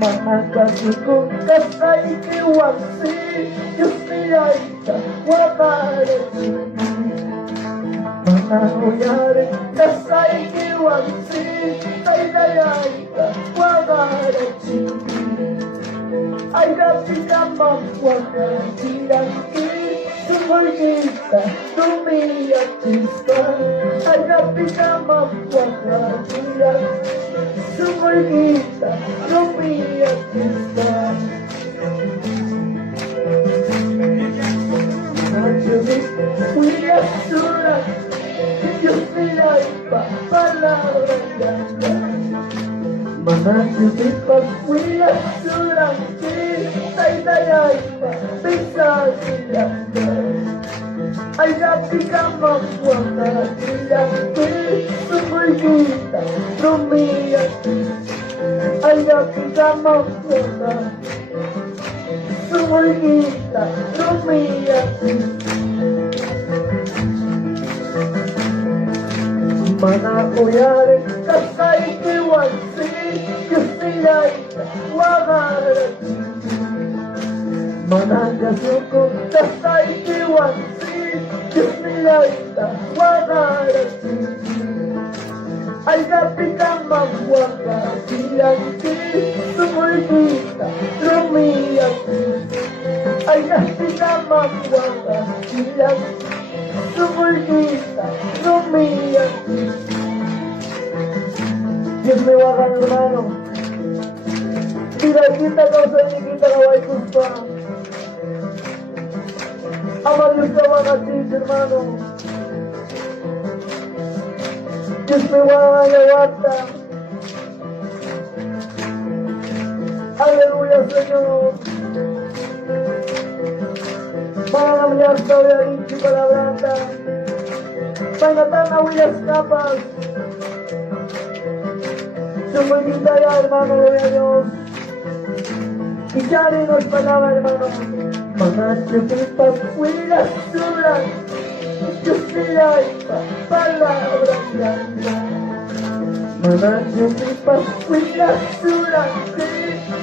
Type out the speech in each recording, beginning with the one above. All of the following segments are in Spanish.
Manakasuko kasay kiwasi Yusmiyaita wakarachi Manahuyari kasay kiwasi Taidayaita wakarachi Aigapika mawakarachi Sumulgita tumiyatista Aigapika mawakarachi Sumulgita tumiyatista Najumi wiyasura Yusmilaypa palabra yanda Manajumi pa wiyasura Taidayaypa pisasi yanda Aigapika mawakarachi Sumulgita tumiyatista Aigapika mawakarachi Sumulgita tumiyatista Manakuyari kasay kiwasi Yusmiyaita wakarachi Manakasuko kasay kiwasi Yusmiyaita wakarachi Aigapika mawakarachi Sumulgita tumiyatista Aigapika mawakarachi Sumulgita tumiyatista Dios me baja hermano Mira quita causa ni quita la guaycuspa Ama Dios te baja a ti hermano Dios me baja levanta Aleluya Señor Van a hablar sobre la linchi palabranta Van a tan huellas capas Sumulgita ya hermano, gloria a Dios Y ya no es palabra hermano Manachupipa huellas duras Yusmiyaita palabra yanda Manachupipa huellas duras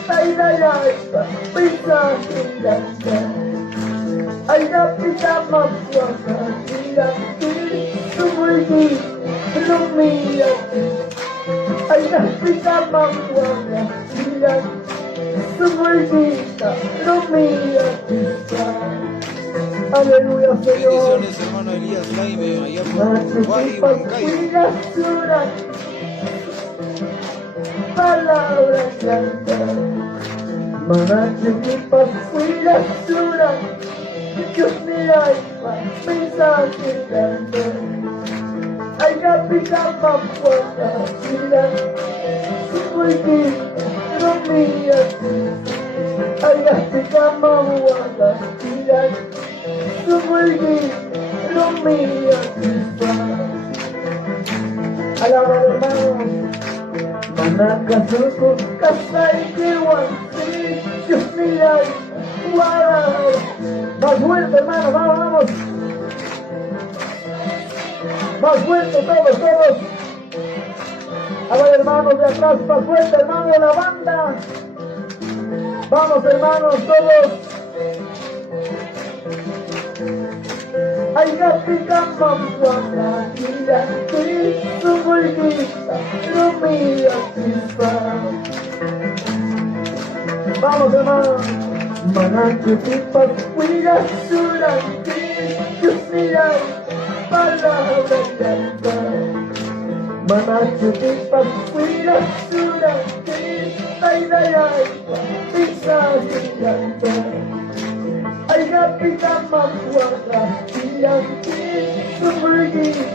Taidayaypa pisasi yanda Aigapika mawakarachi Sumulgita tumiyatista Aigapika mawakarachi Sumulgita tumiyatista Aleluya Señor Bendiciones hermano Elías Jaime allá por Uruguay, Huancayo Palabra yanda Manachupipa huellas duras Yusmiyaita pisasi yanda Aigapika mawakarachi Sumulgita tumiyatista Aigapika mawakarachi Sumulgita tumiyatista Alaba hermano Manakasuko kasay kiwasi Yusmiyaita wakarachi Más fuerte hermano, vamos Más fuerte todos A ver hermanos de atrás, más fuerte hermano de la banda Vamos hermanos todos Aigapika mawakarachi Sumulgita tumiyatista Vamos hermanos Manachupipa huellas duras Yusmiyaita palabra yanda Manachupipa huellas duras Taidayaypa pisasi yanda Aigapika mawakarachi Sumulgita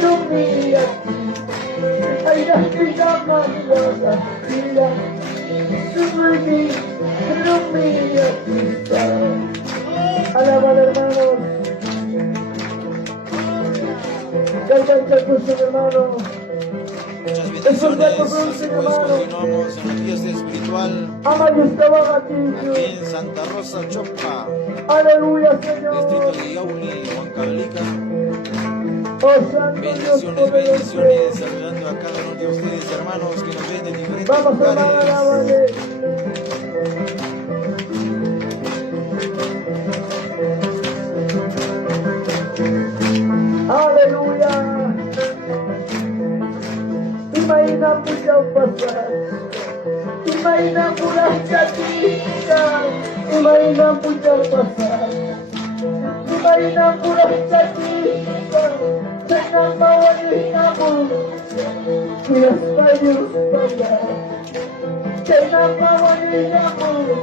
tumiyatista Aigapika mawakarachi Sumulgita tumiyatista Alaban hermanos Canta el canto hermano Muchas bendiciones, así pues continuamos en la fiesta espiritual Ama Dios te baja a ti aquí en Santa Rosa Chopa, Aleluya distrito Señor de Yauli, Huancavelica. Oh Santo Dios Bendiciones, poderoso bendiciones, saludando a cada uno de ustedes hermanos que nos ven de diferentes Vamos lugares hermano, alaba Imagina puras chachitas, imagina puras pasar. Imagina puras chachitas, se enamoran y enamoran. Cuidas fallos para, se enamoran y enamoran.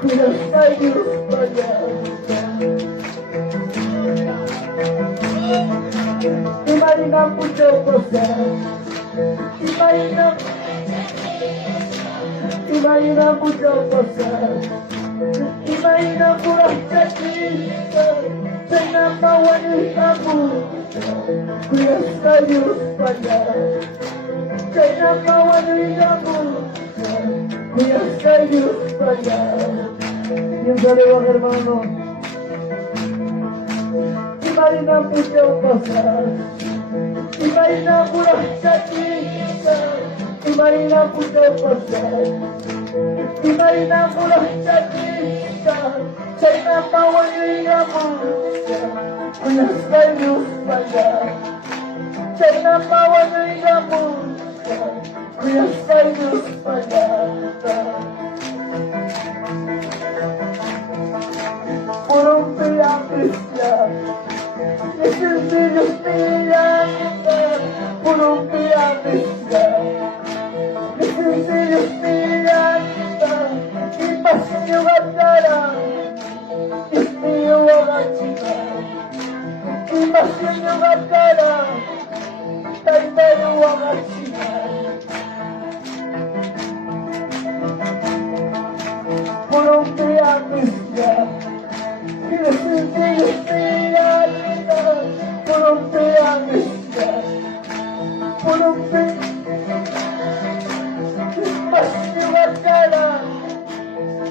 Cuidas fallos para. Imagina muchas cosas, imagina muchas cosas, imagina puras chachitas, se enamoran y enamoran. Cuidas fallos para, se enamoran y enamoran. Cuidas fallos para. Piénsale, hermano. Imagina muchas cosas, imagina puras chachitas, imagina muchas cosas, imagina puras chachitas, se enamoran y enamoran. Cuidas fallos para, se enamoran y enamoran. Cuidas fallos para. Por un día cristiano, es sencillo mirando, por un día cristiano, es sencillo mirando, y pasillo batara, es mío agachina, y pasillo batara, taitayo agachina. Por un día cristiano, y es sencillo mirando, por un día cristiano, por un día, es pasillo batara,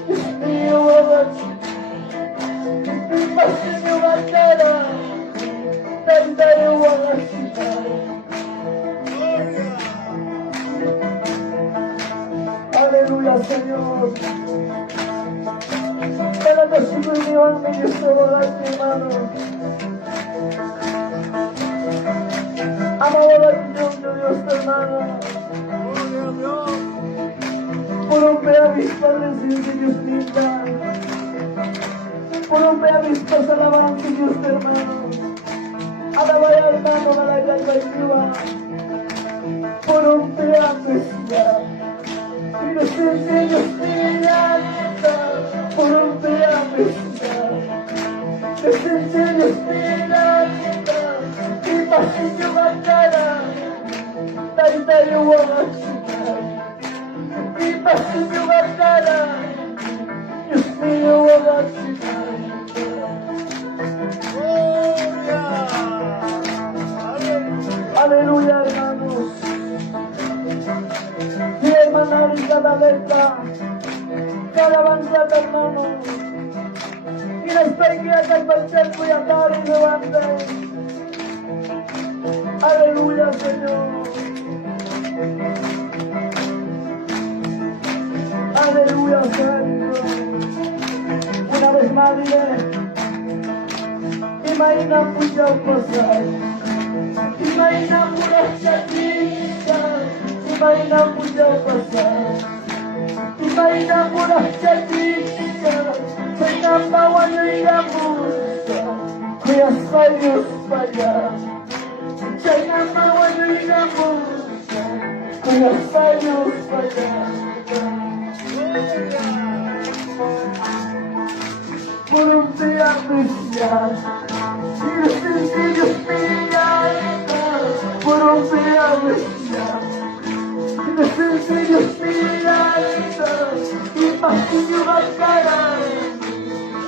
es mío agachina, y pasillo batara, taitayo agachina. Aleluya, Señor. Para que su unión me dio solo la hermano. Amo la unión de Dios, hermano. Por romper a mis padres y Dios linda. Por romper a mis padres alabanza y Dios, hermano. Alabar al hermano de la calva y viva. Por romper a mis padres. Y los sencillos mirando, por un día visitar. Los sencillos mirando, y pasillo batara, taitayo agachina. Y pasillo batara, Dios mío agachina. Aleluya, hermanos. Y hermanar cada letra, cada avanzada, hermano. Y les pedí a que el cerco y atar y levante. Aleluya, Señor. Aleluya, Señor. Una vez más diré, imagina muchas cosas, imagina puras chachitas, imagina muchas cosas, imagina puras chachitas, se enamoran y enamoran. Cuidas fallos para, se enamoran y enamoran. Cuidas fallos para. Por un día especial, y los sencillos mirando, por un día especial, y los sencillos mirando, y pasillo batara,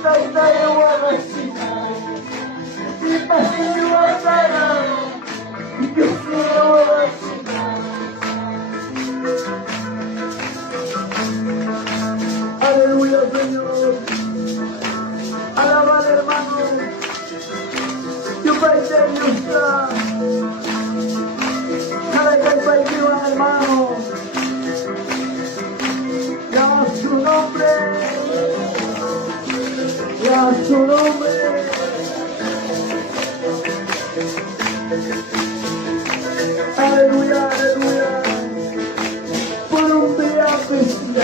taitayo agachina, y pasillo batara, y Dios mío agachina. Aleluya, Señor. Alabar, hermano. Yo país está. Cada que el país viva, hermano. Llama su nombre. Llama su nombre. Aleluya, aleluya. Por un día especial.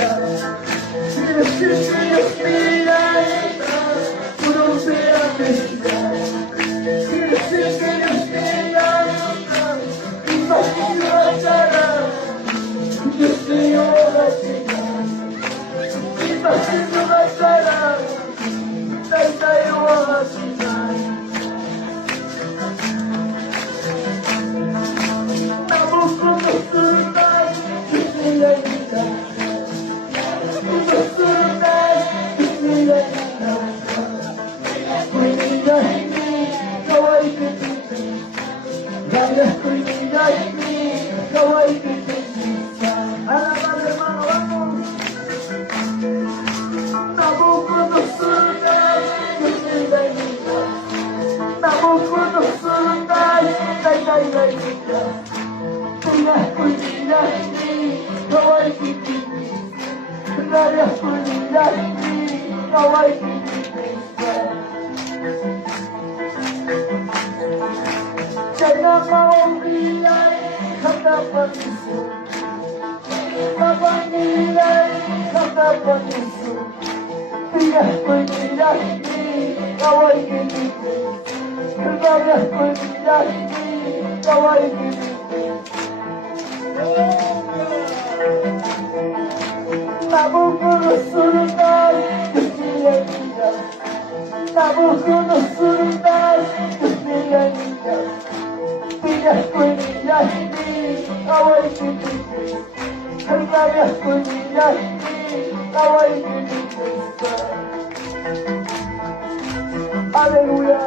Aleluya,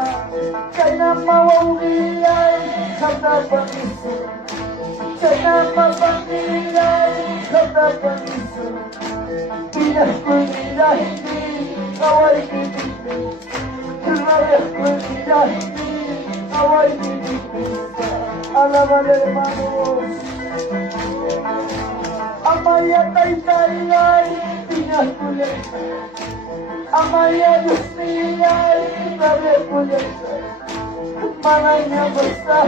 kaya mawawilay hadapan Isu, kaya mapangilay hadapan Isu, pinag ko nila hindi away bibigay, pinag ko nila hindi away bibigay. Alaman hermanos, amaya tay-tay-tay, pinag ko nila. Amaya Diyos nilay, sabi ko yan mananya basta,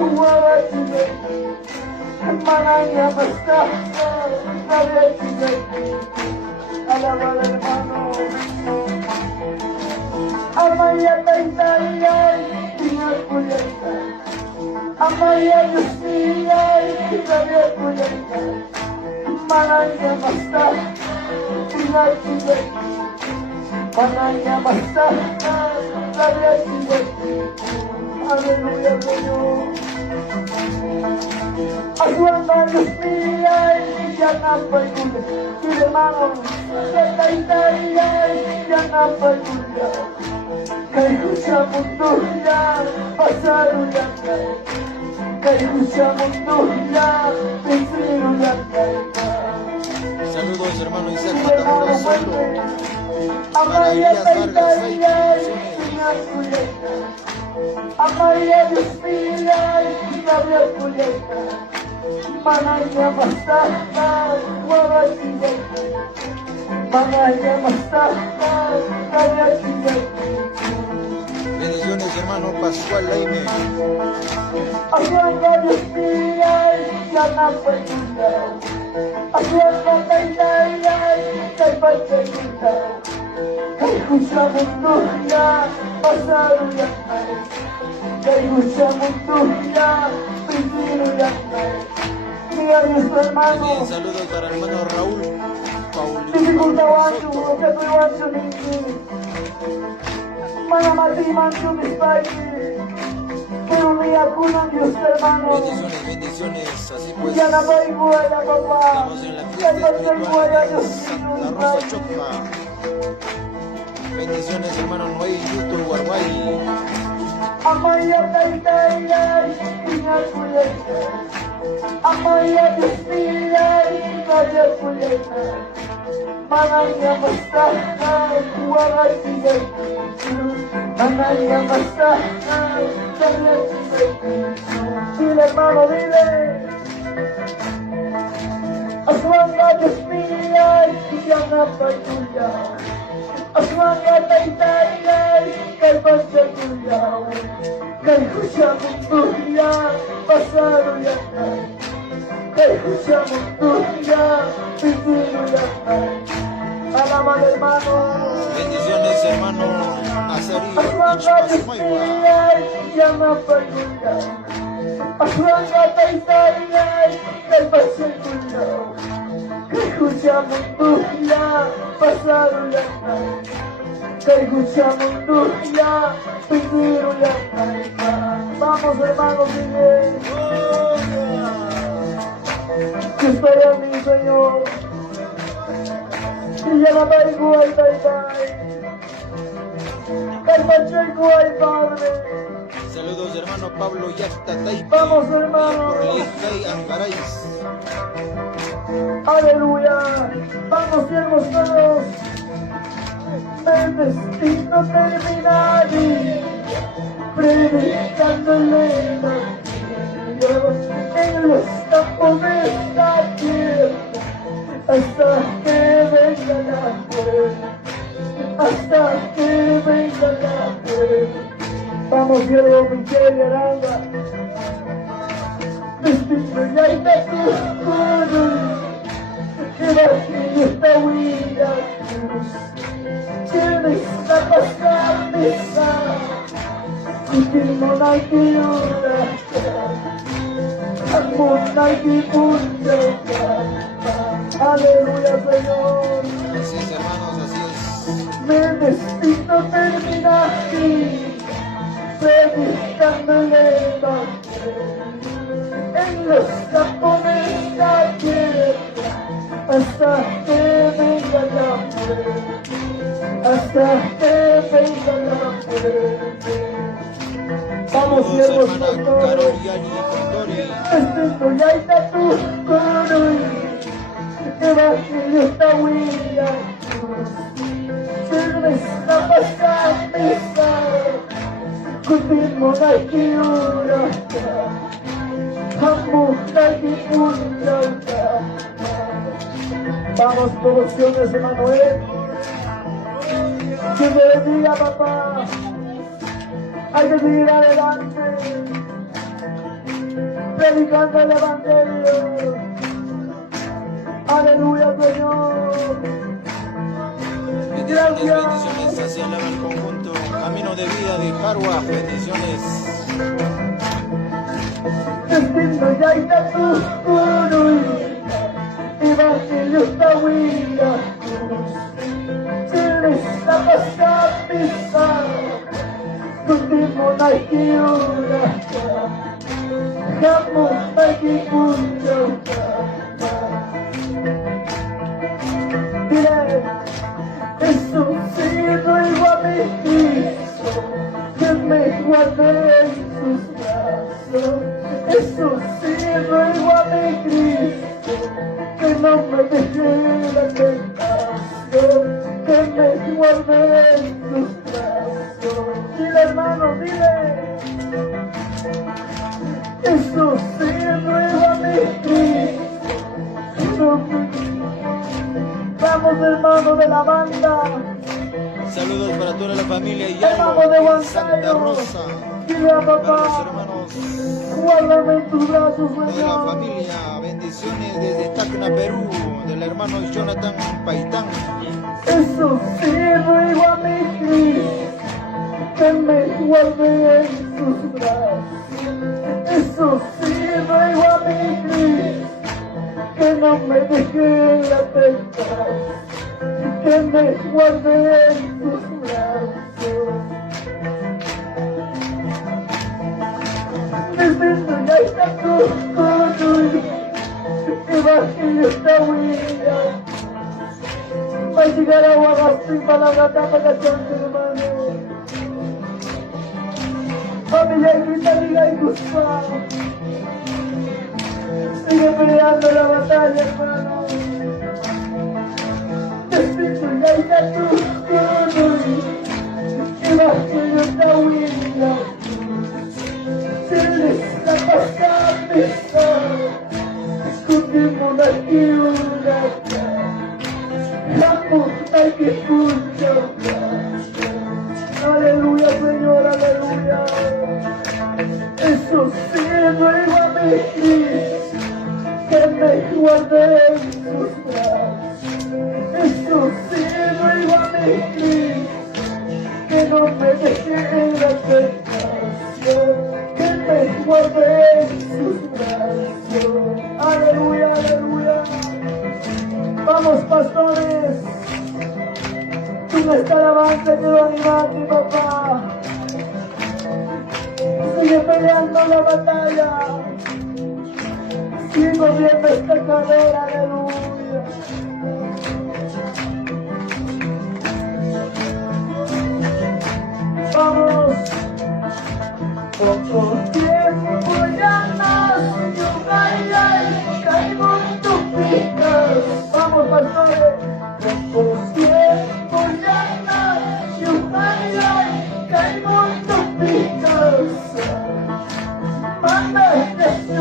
tuwawat sila. Mananya basta, sabi sila. Alaman hermano. Amaya tay-tay-tay, pinag ko yan. Amaya Diyos nilay, sabi ko yan mananya basta, pinag sila. Mananya basta, sabi sila. Aleluya, Señor. Ayudan a Dios nilay, yan ang pagkulit. Sila hermano, tay-tay-tay, yan ang pagkulit. Kayo sa mundo yan, pasaro yan kayo. Kayo sa mundo yan, pinsiro yan kayo. Saludos, hermano Isaac Sila hermano, Matamoros Solo. fuerte. Para Amaya Elías Vargas, tay-tay-tay, bendiciones. pinag kulit. Amaya Diyos nilay, sabi kulit. Mananya basta, wala sila. Mananya basta, sabi sila. Bendiciones, hermano Pascual Laime. Ayudan a Diyos nilay, yan ang pagkulaw. Ayudan ka tay-tay-tay, kay pagkakulaw. Kay ko sa mundo niya, pasaro yan ay. Kay ko sa mundo niya, pinsiro yan ay. Mira Dios hermano, También saludos para el hermano Raúl dificultawan Paulino ko, Soto. katuwan ko ninyo. Manamatiman ko mispagi. Pero umiyak ko ng Diyos hermano. Bendiciones, bendiciones. Así pues, Ya na ba ibuhay na papa? estamos en la Kay fiesta pagkay buhay na espiritual Diyos de Santa Rosa Chocma. Bendiciones, hermano Noé Yuto Guarguay. Amaya tay-tay-tay, ingat ko yan. Amaya Diyos nilay, kaya ko yan. Mananya basta, wala sila. Mananya basta, kaya sila. Sila hermano, dile. Aswang na Diyos nilay, siyang napagulaw. Aswang na tay-tay-tay, kay pagkagulaw. Kay ko siya mundo niya, pasaro yan ay. Kay ko siya mundo niya, pipino yan ay. Alaman hermano, Bendiciones, hermano Nazario aswang na Diyos Ichpasmaywa. nilay, siyang napagulaw. Aswang na tay-tay-tay, kay pagkagulaw. Kay ko siya mundo niya, pasaro yan ay. Kay ko siya mundo niya, pipino yan ay. Vamos hermano, sigue. Cristo es mi Señor. Y ya no hay buhay tay-tay. Kay Pacheco ay Padre. Saludos, hermano Pablo Yacta Taipi. Vamos, hermano. Por Lijay Angarais. Aleluya. Vamos, siervos todos. El destino terminado. Predicando el lema. Dios en los campos de esta tierra, hasta que venga la muerte, hasta que venga la muerte. Vamos, siervo Michelle Aranda, vestido ya y de tu cruz, que vas en esta huida cruz, tienes la pasada, último no que llora, amor no que punta, aleluya Señor. Así es, hermanos, así es. Me despido termina aquí, predicando el evangelio en los campos de esta tierra, hasta que venga la muerte, hasta que venga la muerte. Vamos, Saludos, siervos hermana pastores, Carol Yani Condori. esto ya está tu coro, evangelio está huella, sirves la pasada pesada, contigo no hay que orar, amor no hay que orar. Vamos, producciones Emanuel, que te bendiga papá, hay que seguir adelante, predicando el evangelio, aleluya Señor. Bendiciones hacia el conjunto Camino de Vida de Jarua. Bendiciones. Destino ya está tu coro, evangelio está huida, tienes la pasada pisada, contigo no hay que orar, jamás no hay que orar. Dile, Jesús, si ruego a mi Cristo, que me guarde en sus brazos. Jesús, si ruego a mi Cristo, que no me deje la tentación, que me guarde en sus brazos. Dile, hermano, dile. Jesús, si ruego a mi Cristo, vamos, hermano de la banda. Saludos para toda la familia Hermano de Yalo en Santa Huancayo, Rosa. dile a Para los papá, hermanos guárdame en tus brazos, de la Señor. familia. Bendiciones desde Tacna, Perú. Del hermano Jonathan Paitán. Eso sí, ruego a mi Cristo, que me guarde en sus brazos. Eso sí, ruego a mi Cristo, que no me deje la tentación, que me guarde en sus brazos. Bendito ya está tu coro, evangelio está huida, va a llegar a Guagasí para la gata para la chance, hermano. Familia, grita, diga y gusta. Sigue peleando la batalla, hermano. Bendito ya está tu coro, evangelio está huida, tienes la pasada pesada, escondimos la quiebra, la puta que escucha. Aleluya, Señor, aleluya. Eso sí, ruego a mi Cristo, que me guarde en sus brazos. Eso sí, ruego a mi Cristo, que no me deje en la tentación, que me guarde en sus brazos. Aleluya, aleluya. Vamos, pastores, tú no estás avance, quiero animarte, papá. Sigue peleando la batalla, sigue viendo esta carrera, aleluya. Vamos, poco tiempo ya nació, ay, ay, caímos en tus pistas. Vamos, pastores, poco tiempo ya nació, ay, ay, caímos en tus pistas. Manda este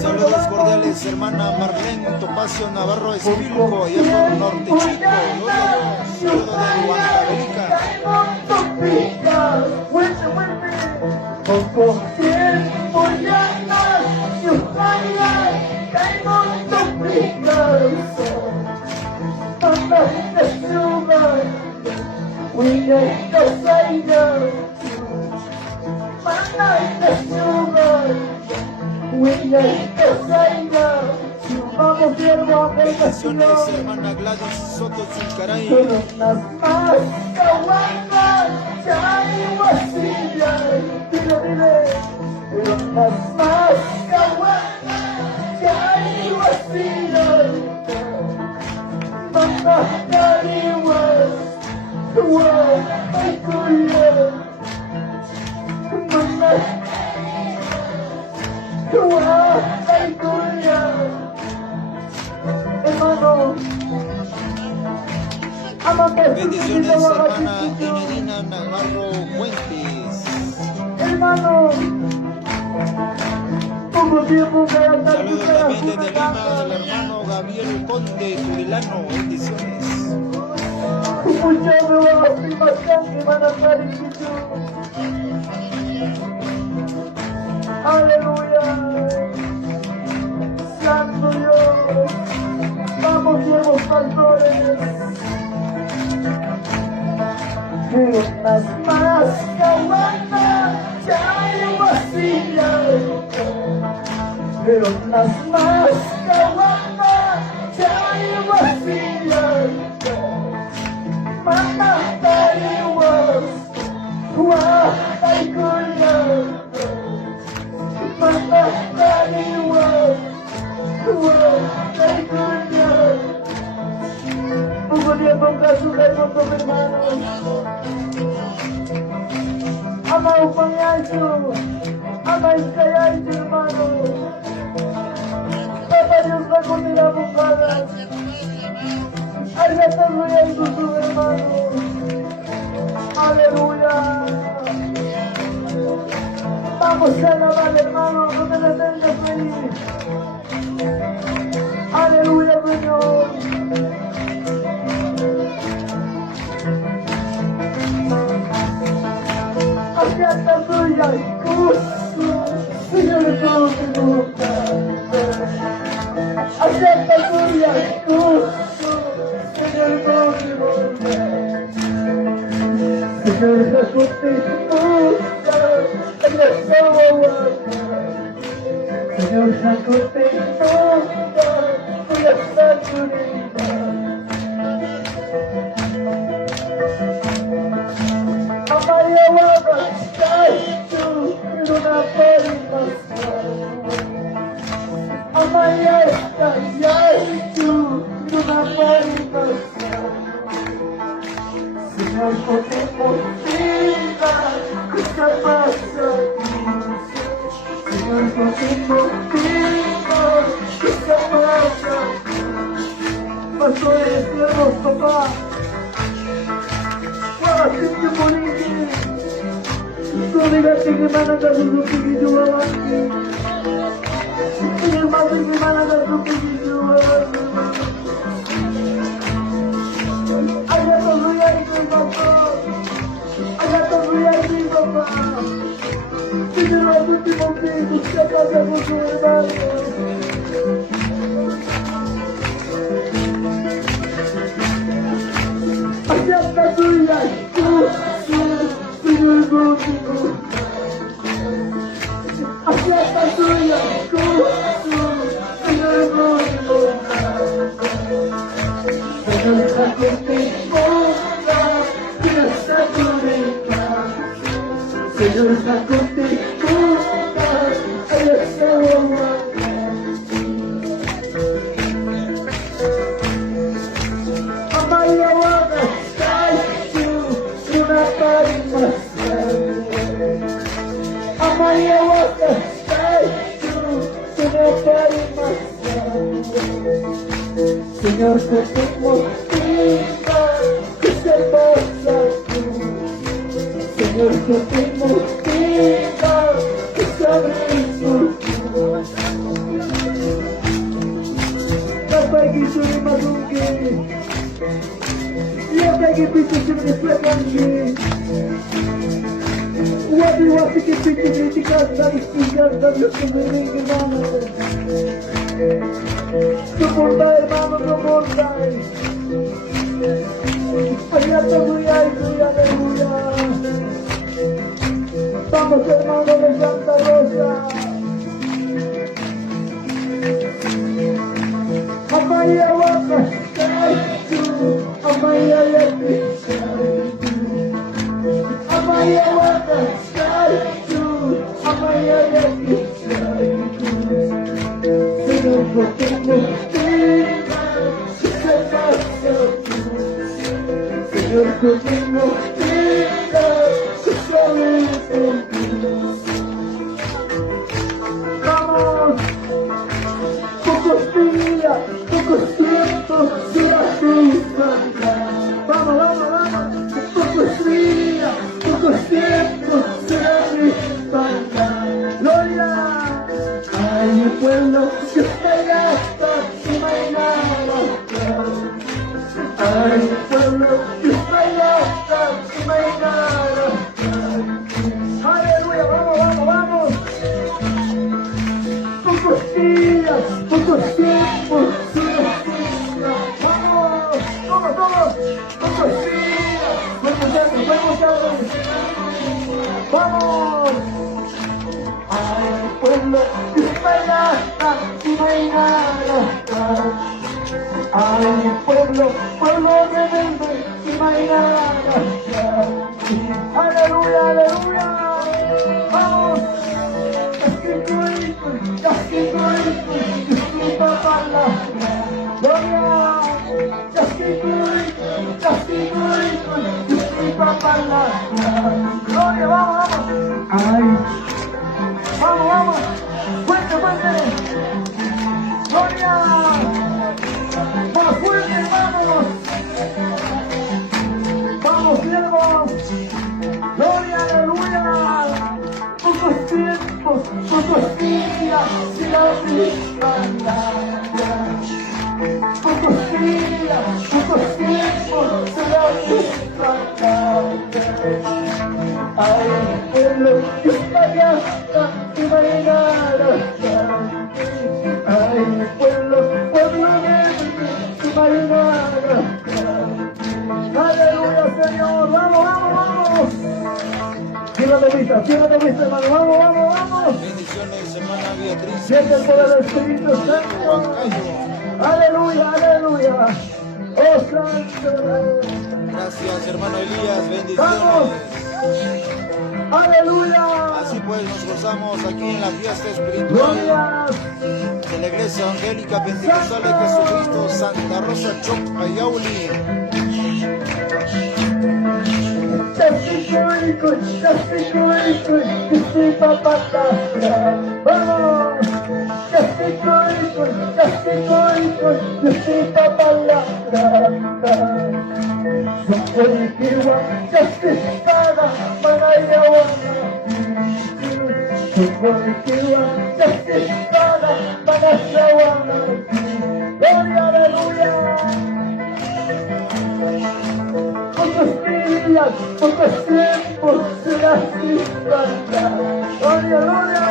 Saludos cordiales, hermana Marlene Topacio Navarro Espilco, allá por Norte Chico. Saludos de Huancavelica. Poco tiempo ya más, yo vaya, caemos complicados. Mama, let's do it. We ain't no savior. Mama, let's do it. We ain't no savior. Vamos, siervo, Bendiciones, hermana Gladys Soto Zulcaray. pero unas más, caguamas, ya hay guasillas. Dile, dile. Pero unas más, caguamas, ya hay guasillas. Mama, daddy was the world I could live. Mama, the world I could live. Hermano, amame Bendiciones, hermana Inedina Navarro Fuentes. hermano, poco tiempo para estar Saludos también desde Lima del hermano Gabriel Conde Turilano. Bendiciones. mucha nueva estimación que van a estar en YouTube. Aleluya, santo Dios, vamos siervos pastores. Pero unas más caguamas ya hay vacías. Pero unas más caguamas ya hay vacías. Mama, daddy was what I could love. Mama, daddy was what I could love. Poco tiempo en casa con tus hermanos. Ama un pañacho, ama el callacho, hermano. Papá Dios va con la bocada. Allá está riendo su hermano. Aleluya. Vamos a alabar, hermano, no te detengas ahí. Aleluya, Señor. Allá está tuya y justo, Señor, todo te gusta. Allá está tuya y justo, Señor, todo te gusta. Señor, Jesús te gusta, ella estaba guapa. Señor, Jesús te gusta, ella está bonita. Amaya guapa, ay, tú, en una palma. Amaya está, ay, tú, en una palma. Señor, no te motiva, ¿qué pasa? Señor, no te motiva, ¿qué pasa? Pastores, siervos, papá. ¡Wow, qué bonito! No digas que me van a dar un poquito más. Que me van a dar un poquito más. Allá todo y ahí, papá. Allá todo y ahí, papá. Tiene los últimos tiempos que pasa con su hermano. Allá está tuya, tú, Señor contigo. Allá está tuya, tú, Señor contigo. Señor está contigo, Señor está contigo. Señor está contigo, ahí está mamá. Amaya guapa, ay, tú, una palma. Amaya guapa, ay, tú, una palma. Señor, que te motiva, que se pasa tú. Señor, yo tengo vida que se abre por ti. Kapag ito'y magungkit, kapag ito'y nagpagangkit, wati-wati kipit-kipitikas na istigas na lusumiling hermano. Suporta hermano, suporta. Aleluya, aleluya. Vamos hermano de Santa Rosa. Amaya waka, Amaya yati, Amaya waka, Amaya yati. Señor, yo tengo vida, se pasa tú. Señor, yo tengo vida, se sabe por ti. Vamos, pocos días, pocos tiempos, días sin faltar. Vamos, vamos, vamos, pocos días, pocos tiempos, días sin faltar. Gloria. Ay, mi pueblo, que te gasta, si no hay nada. Ay, mi pueblo, que te gasta, si no hay nada. Aleluya, vamos, vamos, vamos. Pocos días, pocos tiempos, vamos, todos, todos, pocos días, vamos. Ay, mi pueblo, que te gasta, si no hay nada. Ay, mi pueblo, pueblo rebelde, si no hay nada. Aleluya, aleluya. Vamos. Castigo, disfruta palabra. Gloria. Castigo, disfruta palabra. Gloria, vamos, vamos. Ay. Vamos, vamos. Fuerte, fuerte. Gloria. Más fuerte, vamos. Vamos, siervos. Gloria, aleluya. Pocos tiempos, pocos días, si la vida. Pocos días, pocos tiempos, si la vida. Ay, mi pueblo, que está gasta, que no hay nada. Ay, mi pueblo, pueblo verde, que no hay nada. Aleluya, Señor, vamos, vamos, vamos. Cierra tu vista, hermano, vamos, vamos, vamos. Bendiciones, hermana Beatriz. Siente el poder del Espíritu Santo. Aleluya, aleluya. Oh, Santo. Gracias, hermano Elías, Vamos. bendiciones. Aleluya. Así pues, nos gozamos aquí en la fiesta espiritual Gloria. de la Iglesia Evangélica Pentecostal de Jesucristo, Santa Rosa Choc, Ayauli. Castigo, disfruta palabra. Vamos. Castigo, disfruta palabra. Son positiva, castigada, manayawana. Son positiva, castigada, manayawana. Gloria, aleluya. Pocos días, pocos tiempos, será sin falta. Gloria, gloria.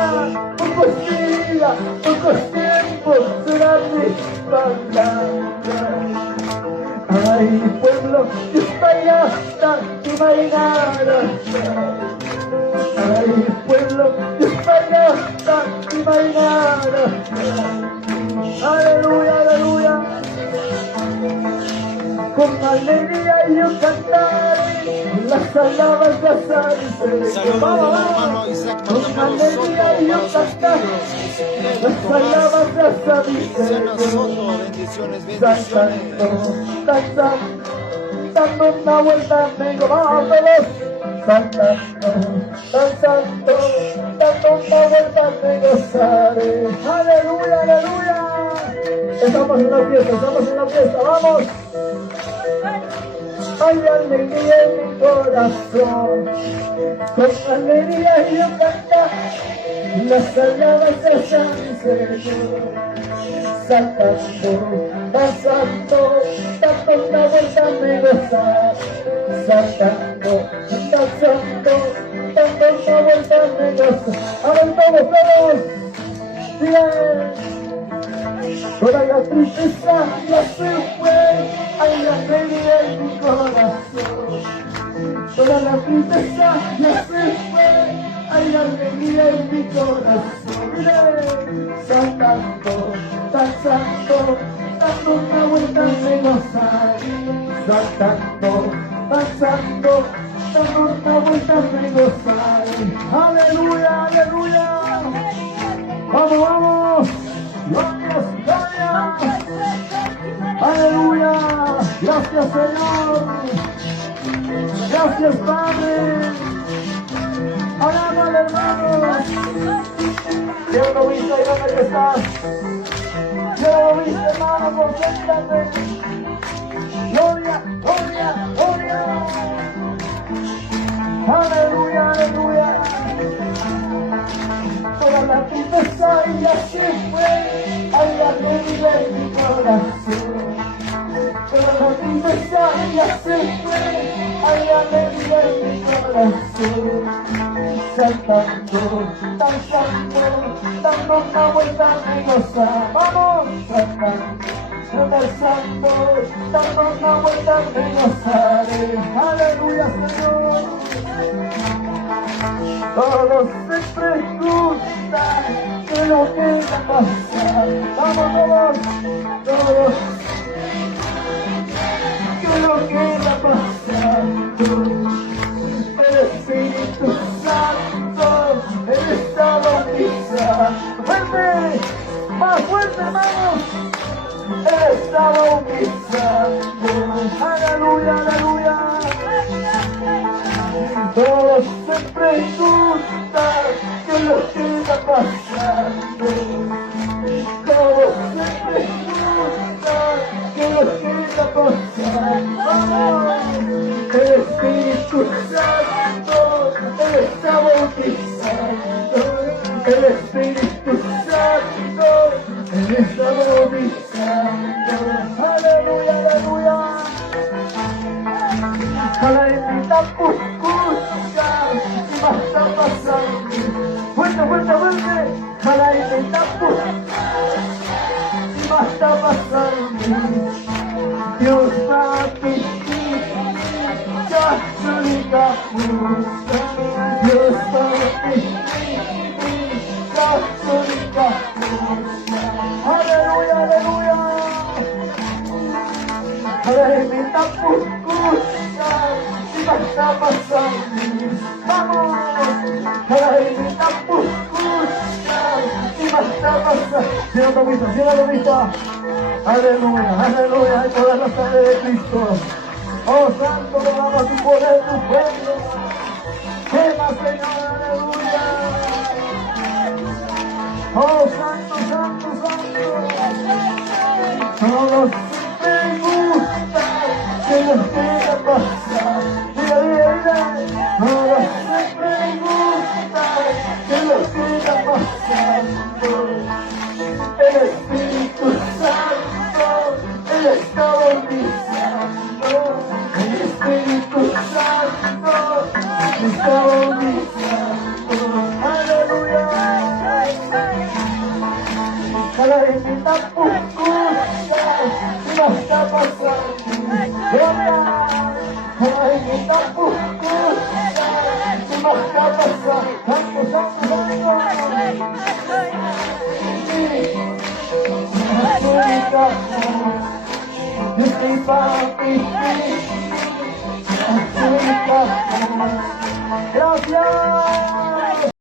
Pocos días, pocos tiempos, será sin falta. Ay, mi pueblo, que está gasta, que no hay nada. Ay, mi pueblo, que está gasta, que no hay nada. Aleluya, aleluya. Con alegría yo cantaré las alabanzas al Señor. Saludos al hermano Isaac Con Matamoros alegría yo Soto, cantaré las alabanzas al Feliciana Señor. Soto, bendiciones, Cantando, bendiciones. dando una vuelta al medio, vamos todos. Cantando, dando una vuelta al medio, sale. Aleluya, aleluya. Estamos en la fiesta, vamos. hay alegría en mi corazón. Con alegría yo cantar las alabanzas a mi Señor. Saltando, danzando, dando una vuelta me gozar. Saltando, danzando, dando una vuelta me gozar. Ahora todos, bien. Toda la tristeza ya se fue, hay alegría en mi corazón. Toda la tristeza ya se fue, hay alegría en mi corazón. Saltando, danzando, dando una vuelta me gozar. Saltando, danzando, dando una vuelta me gozar. Aleluya, aleluya. Vamos, vamos. Glorias, glorias. Aleluya. Gracias, Señor. Gracias, Padre. Alabale, hermano. Dios lo viste, ¿y dónde estás? Dios lo viste, hermano, concéntrate. Gloria, gloria, gloria. Aleluya, aleluya. Toda la tristeza ya se fue, hay alegría en mi corazón. Toda la tristeza ya se fue, hay alegría en mi corazón. Saltando, danzando, dando una vuelta me gozar. Vamos, saltando, danzando, dando una vuelta me gozar. Aleluya, Señor. Todos se preguntan qué es lo que va a pasar. Vamos todos, todos. ¿Qué es lo que va a pasar? El Espíritu Santo, Él está bautizado. ¡Fuerte! ¡Más fuerte, hermanos! Él está bautizado. ¡Aleluya, aleluya! Todos se preguntan qué es lo que está pasando. Todos se preguntan qué es lo que está pasando. El Espíritu Santo, Él está bautizando. El Espíritu Santo, Él está bautizando. Aleluya, aleluya. Para invitar por escucha, ¿qué más está pasando? Fuerte, fuerte, fuerte. Para invitar por ¿qué más está pasando? Dios va a pedir católica justa. Dios va a pedir católica justa. Aleluya, aleluya. Para invitar por ¿qué más está pasando? Vamos, para invitar por ¿qué más está pasando? Cierra la vista, cierra la vista. Aleluya, aleluya, hay toda la sangre de Cristo. Oh Santo, damos tu poder, tu pueblo. Quema, Señor, aleluya. Oh Santo, Santo, Santo. Todos me gustan que nos queda pasar. Mira, mira, mira. Todos me gustan que nos queda pasando. El Espíritu Santo, Él está bautizando. El Espíritu Santo, Él está bautizando. Aleluya. Para invitar por escucha, ¿qué más está pasando? Para invitar por escucha, ¿qué más está pasando? Santo, Santo, Santo. Gracias.